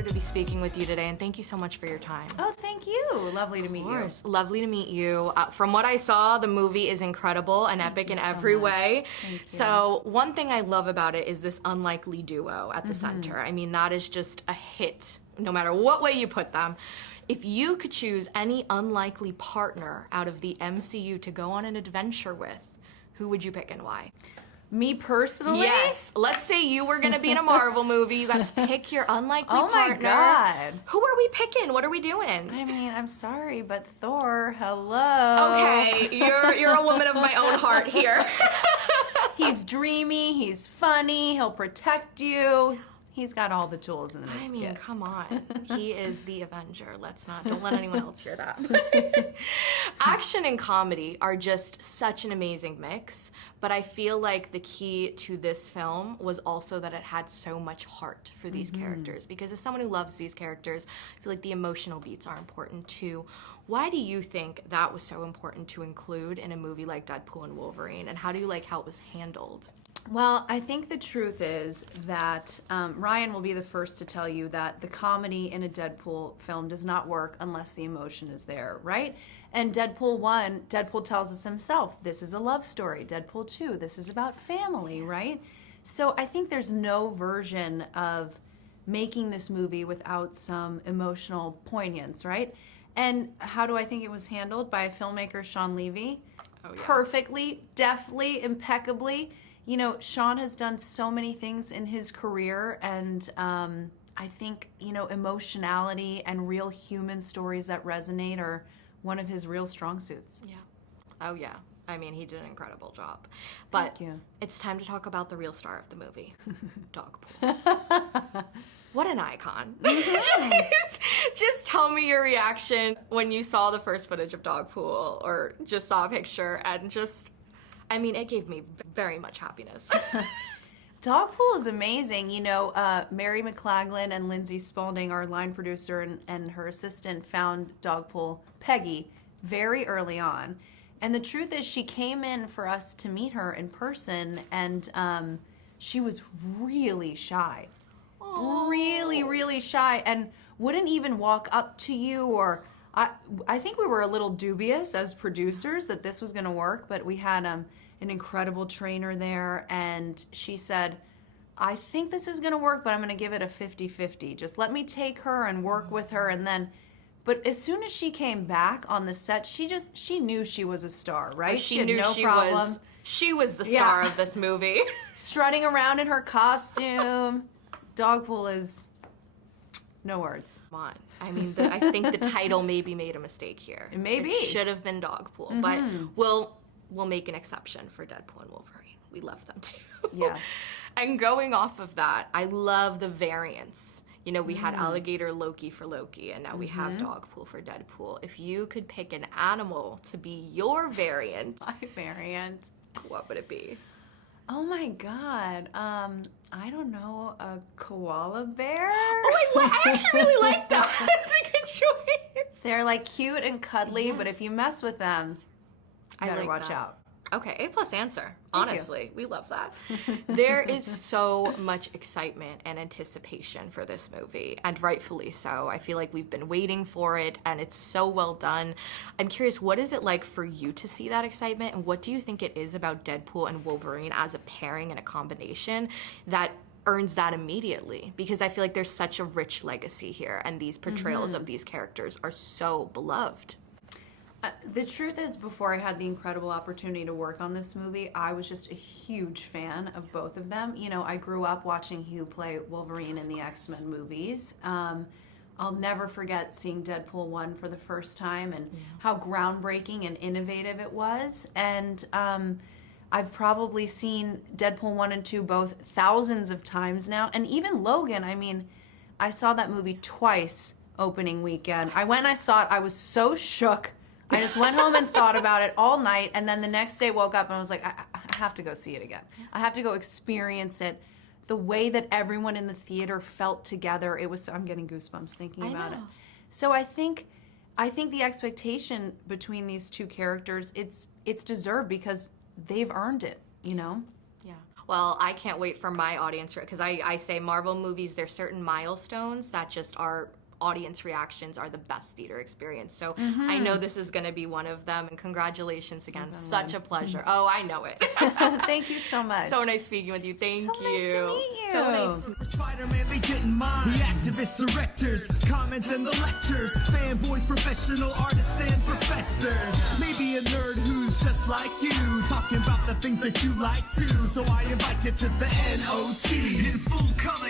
pleasure to be speaking with you today, and thank you so much for your time. Oh, thank you. Lovely to meet you. Of course. Lovely to meet you. From what I saw, the movie is incredible and epic in every way. Thank you. So one thing I love about it is this unlikely duo at the center. I mean, that is just a hit, no matter what way you put them. If you could choose any unlikely partner out of the MCU to go on an adventure with, who would you pick and why? Me personally? Yes. Let's say you were gonna be in a Marvel movie. You got to pick your unlikely partner. Oh my God. Who are we picking? What are we doing? I mean, I'm sorry, but Thor, hello. Okay, you're a woman of my own heart here. He's dreamy, he's funny, he'll protect you. He's got all the tools in his I mean, kit. come on. He is the Avenger. Don't let anyone else hear that. Action and comedy are just such an amazing mix, but I feel like the key to this film was also that it had so much heart for these characters, because as someone who loves these characters, I feel like the emotional beats are important too. Why do you think that was so important to include in a movie like Deadpool and Wolverine, and how do you like how it was handled? Well, I think the truth is that Ryan will be the first to tell you that the comedy in a Deadpool film does not work unless the emotion is there, right? And Deadpool 1, Deadpool tells us himself, this is a love story. Deadpool 2, this is about family, right? So I think there's no version of making this movie without some emotional poignance, right? And how do I think it was handled? By a filmmaker, Sean Levy. Oh, yeah. Perfectly, deftly, impeccably. You know, Sean has done so many things in his career, and I think, you know, emotionality and real human stories that resonate are one of his real strong suits. Yeah. Oh, yeah. I mean, he did an incredible job. But Thank you. it's time to talk about the real star of the movie, Dogpool. What an icon. Just tell me your reaction when you saw the first footage of Dogpool, or just saw a picture, and just, I mean, it gave me very much happiness. Dogpool is amazing. You know, Mary McLaglen and Lindsay Spalding, our line producer and her assistant, found Dogpool, Peggy, very early on. And the truth is, she came in for us to meet her in person, and she was really shy. Aww. Really, really shy, and wouldn't even walk up to you, or I think we were a little dubious as producers that this was going to work, but we had an incredible trainer there, and she said, I think this is going to work, but I'm going to give it a 50-50. Just let me take her and work with her, and then... But as soon as she came back on the set, she knew she was a star, right? She had knew no she problem. she was the star of this movie. Strutting around in her costume. Dogpool is... no words. Come on. I mean, I think the title maybe made a mistake here. Maybe. It should have been Dogpool, but we'll make an exception for Deadpool and Wolverine. We love them too. Yes. And going off of that, I love the variants. You know, we had alligator Loki for Loki, and now we have Dogpool for Deadpool. If you could pick an animal to be your variant, My variant. what would it be? Oh my God. I don't know, a koala bear? Oh, I actually really like that. That's a good choice. They're like cute and cuddly, but if Yes. you mess with them, you better like watch that. out. Okay, A+ answer. Thank you. Honestly, we love that. There is so much excitement and anticipation for this movie, and rightfully so. I feel like we've been waiting for it, and it's so well done. I'm curious, what is it like for you to see that excitement, and what do you think it is about Deadpool and Wolverine as a pairing and a combination that earns that immediately? Because I feel like there's such a rich legacy here, and these portrayals of these characters are so beloved. The truth is, before I had the incredible opportunity to work on this movie, I was just a huge fan of both of them. You know, I grew up watching Hugh play Wolverine in the X-Men movies. I'll never forget seeing Deadpool 1 for the first time and how groundbreaking and innovative it was. And I've probably seen Deadpool 1 and 2 both thousands of times now. And even Logan, I mean, I saw that movie twice opening weekend. I went and I saw it. I was so shook. I just went home and thought about it all night, and then the next day woke up and I was like, I have to go see it again. I have to go experience it. The way that everyone in the theater felt together, it was, I'm getting goosebumps thinking about it. So I think the expectation between these two characters, it's deserved because they've earned it, you know? Yeah. Well, I can't wait for my audience, because I say Marvel movies, there's certain milestones that just are audience reactions are the best theater experience. So I know this is going to be one of them. And congratulations again. Such a pleasure. Oh, I know it. Thank you so much. So nice speaking with you. Thank you. Nice to meet you. So nice to Spider-Man, they didn't mind. The activists, directors, comments and the lectures, fanboys, professional artists and professors. Maybe a nerd who's just like you, talking about the things that you like too. So I invite you to the NOC in full color.